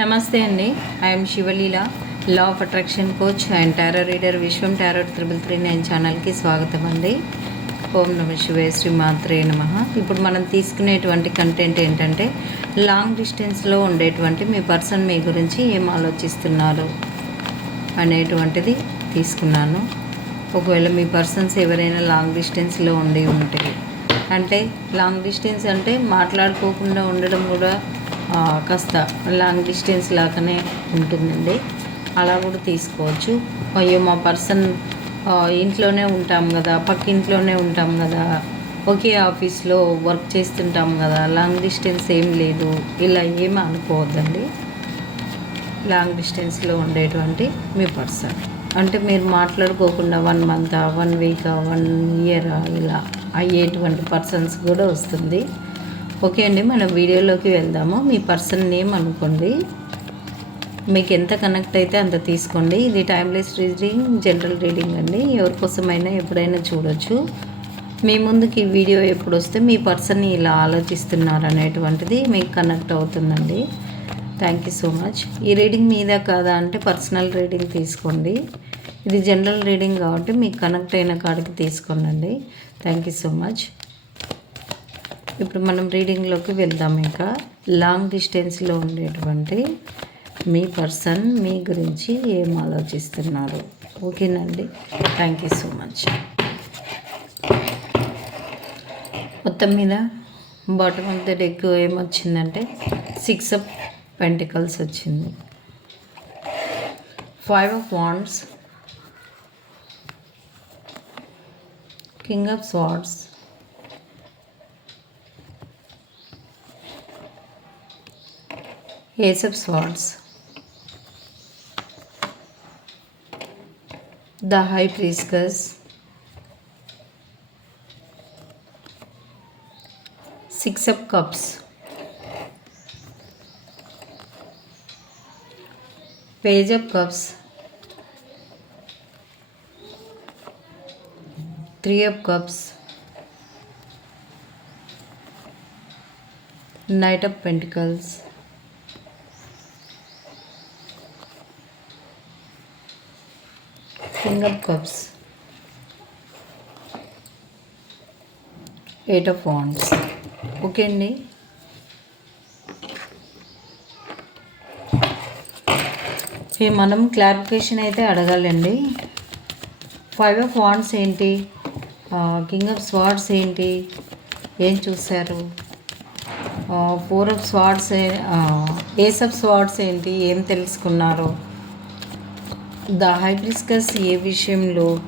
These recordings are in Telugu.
నమస్తే అండి. I'm Sivaleela law of attraction coach and tarot reader Vishwam tarot triple three nine ఛానల్కి స్వాగతం అండి. ఓం నమ శివే శ్రీ మాత్రే నమ. ఇప్పుడు మనం తీసుకునేటువంటి కంటెంట్ ఏంటంటే లాంగ్ డిస్టెన్స్లో ఉండేటువంటి మీ పర్సన్ మీ గురించి ఏం ఆలోచిస్తున్నారు అనేటువంటిది తీసుకున్నాను. ఒకవేళ మీ పర్సన్స్ ఎవరైనా లాంగ్ డిస్టెన్స్లో ఉండి ఉంటే అంటే లాంగ్ డిస్టెన్స్ అంటే మాట్లాడుకోకుండా ఉండడం కూడా కాస్త లాంగ్ డిస్టెన్స్ లాగానే ఉంటుందండి. అలా కూడా తీసుకోవచ్చు. అయ్యో మా పర్సన్ ఇంట్లోనే ఉంటాం కదా పక్కింట్లోనే ఉంటాం కదా ఒకే ఆఫీస్లో వర్క్ చేస్తుంటాం కదా లాంగ్ డిస్టెన్స్ ఏం లేదు. ఇలా ఏమి అనుకోవద్దండి. లాంగ్ డిస్టెన్స్లో ఉండేటువంటి మీ పర్సన్. అంటే మీరు మాట్లాడుకోకుండా one month one week one year ఇలా అయ్యేటువంటి పర్సన్స్ కూడా వస్తుంది. ఓకే అండి మనం వీడియోలోకి వెళ్దాము. మీ పర్సన్ నేమ్ అనుకోండి. మీకు ఎంత కనెక్ట్ అయితే అంత తీసుకోండి. ఇది టైమ్లెస్ రీడింగ్ జనరల్ రీడింగ్ అండి. ఎవరికోసమైనా ఎప్పుడైనా చూడొచ్చు. మీ ముందుకి ఈ వీడియో ఎప్పుడు వస్తే మీ పర్సన్ ఇలా ఆలోచిస్తున్నారు అనేటువంటిది మీకు కనెక్ట్ అవుతుందండి. థ్యాంక్ యూ సో మచ్ ఈ రీడింగ్ మీద కాదా అంటే పర్సనల్ రీడింగ్ తీసుకోండి. ఇది జనరల్ రీడింగ్ కాబట్టి మీకు కనెక్ట్ అయిన కాడికి తీసుకోండి. థ్యాంక్ యూ సో మచ్ ఇప్పుడు మనం రీడింగ్లోకి వెళ్దాం ఇంకా. లాంగ్ డిస్టెన్స్లో ఉండేటువంటి మీ పర్సన్ మీ గురించి ఏం ఆలోచిస్తున్నారు? ఓకేనండి? థ్యాంక్ యూ సో మచ్ మొత్తం మీద బాటమ్ ఆఫ్ ద డెక్ ఏమొచ్చిందంటే సిక్స్ ఆఫ్ పెంటికల్స్ వచ్చింది. Five of wands king of swords ये सब swords the high priestess six of cups page of cups three of cups knight of pentacles king of cups. Eight of wands okay అండి ఈ మనం క్లారిఫికేషన్ అయితే అడగాలండి. ఫైవ్ ఆఫ్ వాండ్స్ ఏంటి? కింగ్ ఆఫ్ స్వార్డ్స్ ఏంటి? ఏం చూశారు? Four of swords ace of swords ఏంటి? ఏం తెలుసుకున్నారు? ద హైబ్రిస్కస్ ఏ విషయంలో?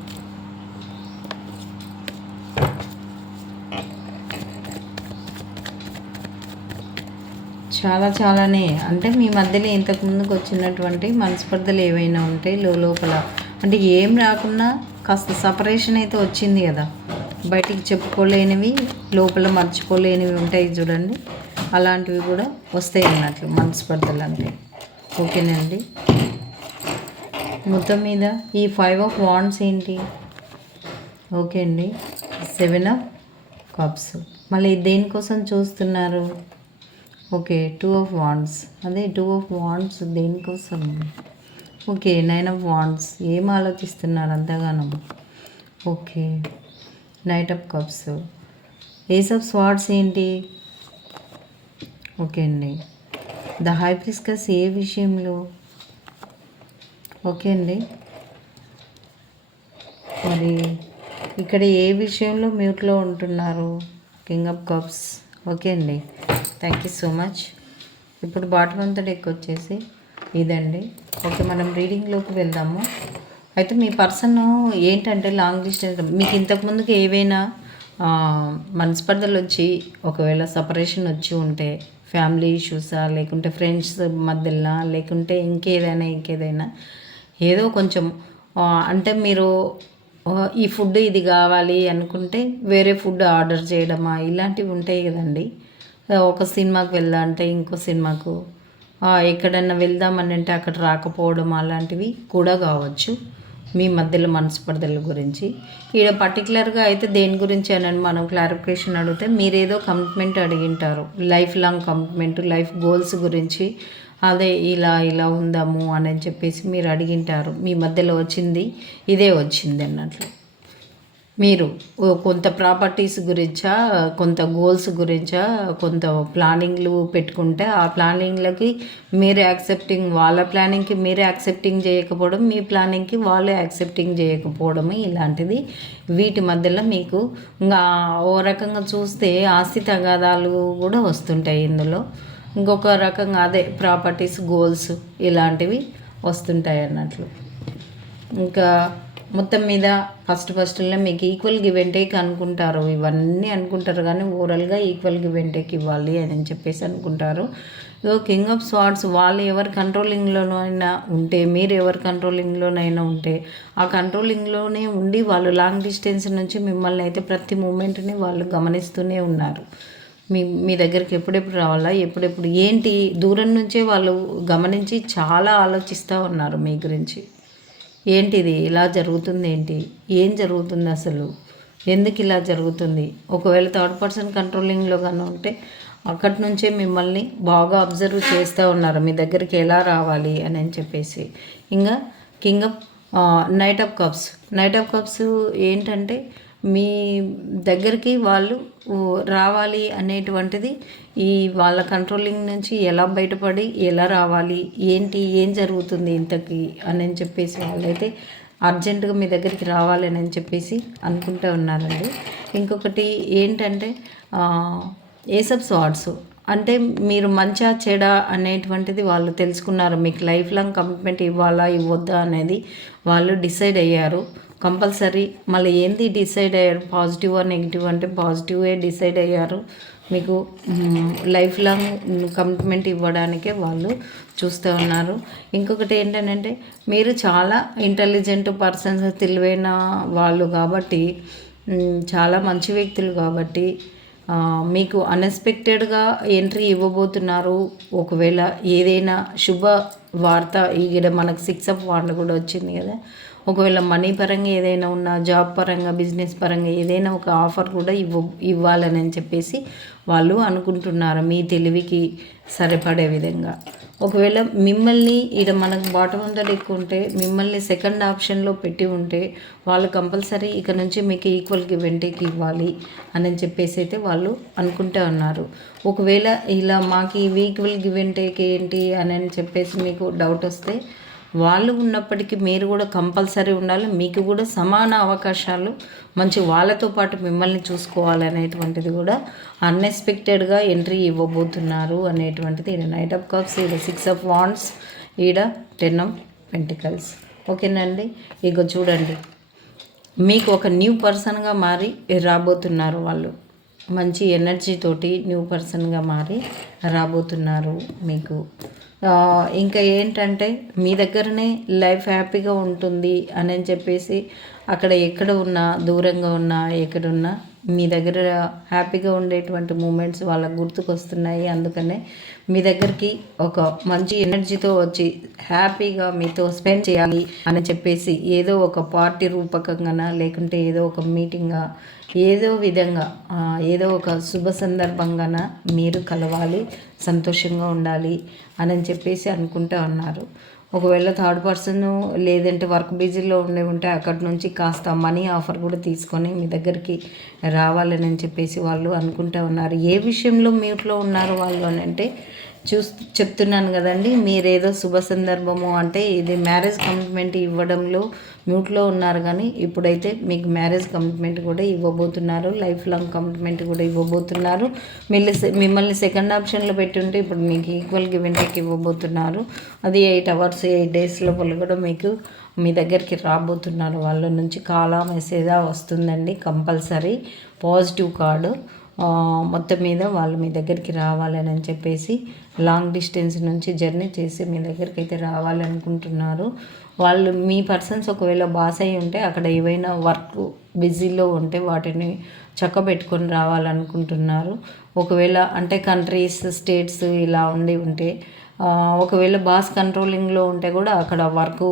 చాలా చాలానే. అంటే మీ మధ్యలో ఇంతకు ముందుకు వచ్చినటువంటి మనస్పర్ధలు ఏవైనా ఉంటాయి లోపల. అంటే ఏం రాకున్నా కాస్త సపరేషన్ అయితే వచ్చింది కదా. బయటికి చెప్పుకోలేనివి లోపల మర్చిపోలేనివి ఉంటాయి చూడండి. అలాంటివి కూడా వస్తాయి అన్నట్లు మనస్పర్ధలు అంటే. ఓకేనండి? మొత్తం మీద ఈ ఫైవ్ ఆఫ్ వాండ్స్ ఏంటి? ఓకే అండి. సెవెన్ ఆఫ్ కప్స్ మళ్ళీ దేనికోసం చూస్తున్నారు? ఓకే టూ ఆఫ్ వాండ్స్ అదే టూ ఆఫ్ వాండ్స్ దేనికోసం? ఓకే నైన్ ఆఫ్ వాండ్స్ ఏం ఆలోచిస్తున్నారు అంతగానో? Okay knight of cups ace of swords ఏంటి? ఓకే అండి. ద హైప్రిస్కస్ ఏ విషయంలో? ఓకే అండి. మరి ఇక్కడ ఏ విషయంలో మ్యూట్లో ఉంటున్నారు? కింగ్ ఆఫ్ కప్స్ ఓకే అండి. థ్యాంక్ యూ సో మచ్ ఇప్పుడు బాటమ్ అంతా డెక్ వచ్చేసి ఇదండి. ఓకే మనం రీడింగ్లోకి వెళ్దాము. అయితే మీ పర్సన్ ఏంటంటే లాంగ్ డిస్టెన్స్ మీకు ఇంతకుముందుకు ఏవైనా మనస్పర్ధలు వచ్చి ఒకవేళ సపరేషన్ వచ్చి ఉంటే ఫ్యామిలీ ఇష్యూసా లేకుంటే ఫ్రెండ్స్ మధ్యలో లేకుంటే ఇంకేదైనా ఇంకేదైనా ఏదో కొంచెం అంటే మీరు ఈ ఫుడ్ ఇది కావాలి అనుకుంటే వేరే ఫుడ్ ఆర్డర్ చేయడమా? ఇలాంటివి ఉంటాయి కదండి. ఒక సినిమాకి వెళ్దా అంటే ఇంకో సినిమాకు ఎక్కడైనా ఎక్కడన్నా వెళ్దామని అంటే అక్కడ రాకపోవడం అలాంటివి కూడా కావచ్చు. మీ మధ్యలో మనస్పర్ధల గురించి. ఈడ పర్టికులర్గా అయితే దేని గురించి అని మనం క్లారిఫికేషన్ అడిగితే మీరేదో commitment అడిగింటారు. Life long commitment life goals గురించి. అదే ఇలా ఇలా ఉందాము అని చెప్పేసి మీరు అడిగింటారు. మీ మధ్యలో వచ్చింది ఇదే వచ్చింది అన్నట్లు. మీరు కొంత ప్రాపర్టీస్ గురించా కొంత గోల్స్ గురించా కొంత ప్లానింగ్లు పెట్టుకుంటే ఆ ప్లానింగ్లకి మీరే యాక్సెప్టింగ్ వాళ్ళ ప్లానింగ్కి మీరే యాక్సెప్టింగ్ చేయకపోవడం మీ ప్లానింగ్కి వాళ్ళే యాక్సెప్టింగ్ చేయకపోవడం ఇలాంటిది. వీటి మధ్యలో మీకు ఇంకా ఓ రకంగా చూస్తే ఆస్తి తగాదాలు కూడా వస్తుంటాయి ఇందులో. ఇంకొక రకంగా అదే ప్రాపర్టీస్ గోల్స్ ఇలాంటివి వస్తుంటాయి అన్నట్లు. ఇంకా మొత్తం మీద ఫస్ట్ ఫస్ట్లో మీకు ఈక్వల్ గివ్ అండ్ టేక్ అనుకుంటారు. ఇవన్నీ అనుకుంటారు కానీ ఓవరాల్గా ఈక్వల్ గివ్ అండ్ టేక్ ఇవ్వాలి అని చెప్పేసి అనుకుంటారు. ఇదో కింగ్ ఆఫ్ స్వార్డ్స్ వాళ్ళు ఎవరి కంట్రోలింగ్లోనైనా ఉంటే మీరు ఎవరి కంట్రోలింగ్లోనైనా ఉంటే ఆ కంట్రోలింగ్లోనే ఉండి వాళ్ళు లాంగ్ డిస్టెన్స్ నుంచి మిమ్మల్ని అయితే ప్రతి మూమెంట్ని వాళ్ళు గమనిస్తూనే ఉన్నారు. మీ మీ దగ్గరికి ఎప్పుడెప్పుడు రావాలా? ఎప్పుడెప్పుడు? ఏంటి? దూరం నుంచే వాళ్ళు గమనించి చాలా ఆలోచిస్తూ ఉన్నారు మీ గురించి. ఏంటిది? ఇలా జరుగుతుంది ఏంటి ఏం జరుగుతుంది అసలు? ఎందుకు ఇలా జరుగుతుంది? ఒకవేళ థర్డ్ పర్సన్ కంట్రోలింగ్లో కానీ ఉంటే అక్కడి నుంచే మిమ్మల్ని బాగా అబ్జర్వ్ చేస్తూ ఉన్నారు. మీ దగ్గరికి ఎలా రావాలి అని అని చెప్పేసి. ఇంకా king of knight of cups. Knight of cups ఏంటంటే మీ దగ్గరికి వాళ్ళు రావాలి అనేటువంటిది ఈ వాళ్ళ కంట్రోలింగ్ నుంచి ఎలా బయటపడి ఎలా రావాలి ఏంటి ఏం జరుగుతుంది ఇంతకి అని చెప్పేసి వాళ్ళైతే అర్జెంటుగా మీ దగ్గరికి రావాలని అని చెప్పేసి అనుకుంటూ ఉన్నారండి. ఇంకొకటి ఏంటంటే ఏసబ్ స్వాడ్స్ అంటే మీరు మంచా చెడ అనేటువంటిది వాళ్ళు తెలుసుకున్నారు. మీకు లైఫ్ లాంగ్ కమిట్మెంట్ ఇవ్వాలా ఇవ్వద్దా అనేది వాళ్ళు డిసైడ్ అయ్యారు. కంపల్సరీ మళ్ళీ ఏంది డిసైడ్ అయ్యారు? పాజిటివ్ నెగిటివ్ అంటే పాజిటివే డిసైడ్ అయ్యారు. మీకు లైఫ్ లాంగ్ కమిట్మెంట్ ఇవ్వడానికే వాళ్ళు చూస్తూ ఉన్నారు. ఇంకొకటి ఏంటంటే మీరు చాలా ఇంటెలిజెంట్ పర్సన్స్ తెలివైన వాళ్ళు కాబట్టి చాలా మంచి వ్యక్తులు కాబట్టి మీకు అన్ఎక్స్పెక్టెడ్గా ఎంట్రీ ఇవ్వబోతున్నారు. ఒకవేళ ఏదైనా శుభ వార్త ఈడ మనకు సిక్స్ అప్ వార్లు కూడా వచ్చింది కదా. ఒకవేళ మనీ పరంగా ఏదైనా ఉన్నా జాబ్ పరంగా బిజినెస్ పరంగా ఏదైనా ఒక ఆఫర్ కూడా ఇవ్వ ఇవ్వాలని చెప్పేసి వాళ్ళు అనుకుంటున్నారు మీ తెలివికి సరిపడే విధంగా. ఒకవేళ మిమ్మల్ని ఇక్కడ మనకు బాటం ఉందా ఎక్కువ ఉంటే మిమ్మల్ని సెకండ్ ఆప్షన్లో పెట్టి ఉంటే వాళ్ళు కంపల్సరీ ఇక నుంచి మీకు ఈక్వల్ గివ్ ఇవ్వాలి అని చెప్పేసి అయితే వాళ్ళు అనుకుంటూ ఉన్నారు. ఒకవేళ ఇలా మాకు ఈక్వల్ గివెంటేక్ ఏంటి అని చెప్పేసి మీకు డౌట్ వస్తే వాళ్ళు ఉన్నప్పటికీ మీరు కూడా కంపల్సరీ ఉండాలి. మీకు కూడా సమాన అవకాశాలు మంచి వాళ్ళతో పాటు మిమ్మల్ని చూసుకోవాలనేటువంటిది కూడా అన్ఎక్స్పెక్టెడ్గా ఎంట్రీ ఇవ్వబోతున్నారు అనేటువంటిది ఈడ నైట్ ఆఫ్ కప్స్ ఈడ సిక్స్ ఆఫ్ వాండ్స్ ఈడ టెన్ ఆఫ్ పెంటికల్స్ ఓకేనండి ఇక చూడండి. మీకు ఒక న్యూ పర్సన్గా మారి రాబోతున్నారు వాళ్ళు. మంచి ఎనర్జీ తోటి న్యూ పర్సన్గా మారి రాబోతున్నారు మీకు. ఇంకా ఏంటంటే మీ దగ్గరనే లైఫ్ హ్యాపీగా ఉంటుంది అని చెప్పేసి అక్కడ ఎక్కడ ఉన్నా దూరంగా ఉన్నా ఎక్కడున్నా మీ దగ్గర హ్యాపీగా ఉండేటువంటి మూమెంట్స్ వాళ్ళకు గుర్తుకొస్తున్నాయి. అందుకనే మీ దగ్గరికి ఒక మంచి ఎనర్జీతో వచ్చి హ్యాపీగా మీతో స్పెండ్ చేయాలి అని చెప్పేసి ఏదో ఒక పార్టీ రూపకంగా లేకుంటే ఏదో ఒక మీటింగా ఏదో విధంగా ఏదో ఒక శుభ సందర్భంగా మీరు కలవాలి సంతోషంగా ఉండాలి అని చెప్పేసి అనుకుంటూ ఉన్నారు. ఒకవేళ థర్డ్ పర్సన్ లేదంటే వర్క్ బిజీలో ఉండే ఉంటే అక్కడి నుంచి కాస్త మనీ ఆఫర్ కూడా తీసుకొని మీ దగ్గరికి రావాలని చెప్పేసి వాళ్ళు అనుకుంటూ ఉన్నారు. ఏ విషయంలో మ్యూట్లో ఉన్నారు వాళ్ళు అని అంటే చూస్ చెప్తున్నాను కదండి మీరేదో శుభ సందర్భము అంటే ఇది మ్యారేజ్ కమిట్మెంట్ ఇవ్వడంలో మ్యూట్లో ఉన్నారు కానీ ఇప్పుడైతే మీకు మ్యారేజ్ కమిట్మెంట్ కూడా ఇవ్వబోతున్నారు లైఫ్ లాంగ్ కమిట్మెంట్ కూడా ఇవ్వబోతున్నారు. మిమ్మల్ని మిమ్మల్ని సెకండ్ ఆప్షన్లో పెట్టుంటే ఇప్పుడు మీకు ఈక్వల్ గివెంట్కి ఇవ్వబోతున్నారు. అది ఎయిట్ అవర్స్ ఎయిట్ డేస్ లోపల కూడా మీకు మీ దగ్గరికి రాబోతున్నారు. వాళ్ళ నుంచి కాలా మెసేజా వస్తుందండి కంపల్సరీ. Positive card. మొత్తం మీద వాళ్ళు మీ దగ్గరికి రావాలని అని చెప్పేసి లాంగ్ డిస్టెన్స్ నుంచి జర్నీ చేసి మీ దగ్గరికి అయితే రావాలనుకుంటున్నారు. వాళ్ళు మీ పర్సన్స్ ఒకవేళ బాస్ అయి ఉంటే అక్కడ ఏవైనా వర్క్ బిజీలో ఉంటే వాటిని చక్కబెట్టుకొని రావాలనుకుంటున్నారు. ఒకవేళ అంటే కంట్రీస్ స్టేట్స్ ఇలా ఉండి ఉంటే ఒకవేళ బాస్ కంట్రోలింగ్లో ఉంటే కూడా అక్కడ వర్క్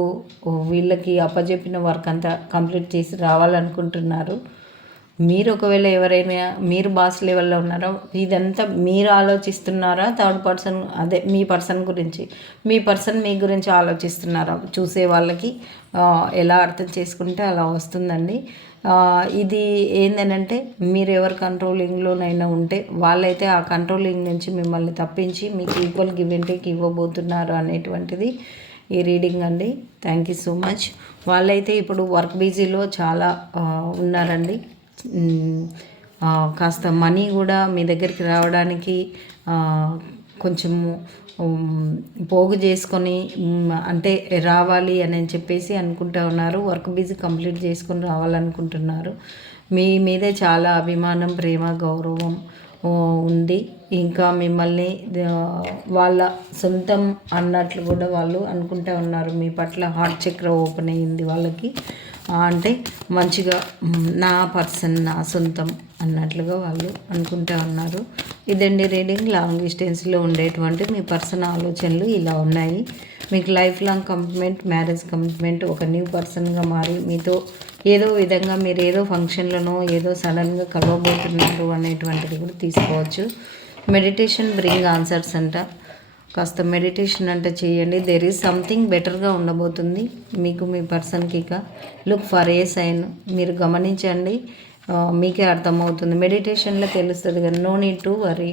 వీళ్ళకి అప్పజెప్పిన వర్క్ అంతా కంప్లీట్ చేసి రావాలనుకుంటున్నారు. మీరు ఒకవేళ ఎవరైనా మీరు బాస్ లెవెల్లో ఉన్నారో ఇదంతా మీరు ఆలోచిస్తున్నారా? థర్డ్ పర్సన్ అదే మీ పర్సన్ గురించి. మీ పర్సన్ మీ గురించి ఆలోచిస్తున్నారా? చూసే వాళ్ళకి ఎలా అర్థం చేసుకుంటే అలా వస్తుందండి. ఇది ఏంటనంటే మీరు ఎవరి కంట్రోలింగ్లోనైనా ఉంటే వాళ్ళైతే ఆ కంట్రోలింగ్ నుంచి మిమ్మల్ని తప్పించి మీకు ఈక్వల్ గివ్ అండ్ టేక్ ఇవ్వబోతున్నారు అనేటువంటిది ఈ రీడింగ్ అండి. థ్యాంక్ యూ సో మచ్ వాళ్ళైతే ఇప్పుడు వర్క్ బిజీలో చాలా ఉన్నారండి. కాస్త మనీ కూడా మీ దగ్గరికి రావడానికి కొంచెము పోగు చేసుకొని అంటే రావాలి అని చెప్పేసి అనుకుంటా ఉన్నారు. వర్క్ బిజీ కంప్లీట్ చేసుకొని రావాలనుకుంటున్నారు. మీ మీదే చాలా అభిమానం ప్రేమ గౌరవం ఉంది. ఇంకా మిమ్మల్ని వాళ్ళ సొంతం అన్నట్లు కూడా వాళ్ళు అనుకుంటా ఉన్నారు. మీ పట్ల హార్ట్ చక్ర ఓపెన్ అయ్యింది వాళ్ళకి. అంటే మంచిగా నా పర్సన్ నా సొంతం అన్నట్లుగా వాళ్ళు అనుకుంటా ఉన్నారు. ఇదండి రీడింగ్. లాంగ్ డిస్టెన్స్లో ఉండేటువంటి మీ పర్సన్ ఆలోచనలు ఇలా ఉన్నాయి. మీకు life long commitment marriage commitment ఒక న్యూ పర్సన్గా మారి మీతో ఏదో విధంగా మీరు ఏదో ఫంక్షన్లను ఏదో సడన్గా కలవబోతున్నారు అనేటువంటిది కూడా తీసుకోవచ్చు. మెడిటేషన్ బ్రింగ్ ఆన్సర్స్ అంట. కాస్త మెడిటేషన్ అంటే చేయండి. దెర్ ఈజ్ సంథింగ్ బెటర్గా ఉండబోతుంది. మీకు మీ పర్సన్కి ఇక. లుక్ ఫర్ ఏ సైన్ మీరు గమనించండి. మీకే అర్థమవుతుంది. మెడిటేషన్లో తెలుస్తుంది కానీ నో నీడ్ టు వరీ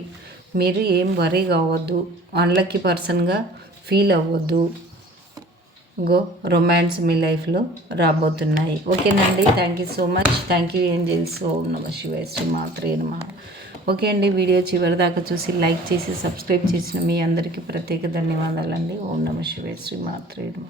మీరు ఏం వరీ కావద్దు. అన్లక్కీ పర్సన్గా ఫీల్ అవ్వద్దు. గో రొమాన్స్ మీ లైఫ్లో రాబోతున్నాయి. ఓకేనండి thank you so much thank you angels Om నమ శివాయ శ్రీ మాత్రే నమ. ఓకే అండి వీడియో చివరి దాకా చూసి లైక్ చేసి సబ్స్క్రైబ్ చేసిన మీ అందరికీ ప్రత్యేక ధన్యవాదాలండి. ఓం నమ శివే శ్రీ మాత్రేడు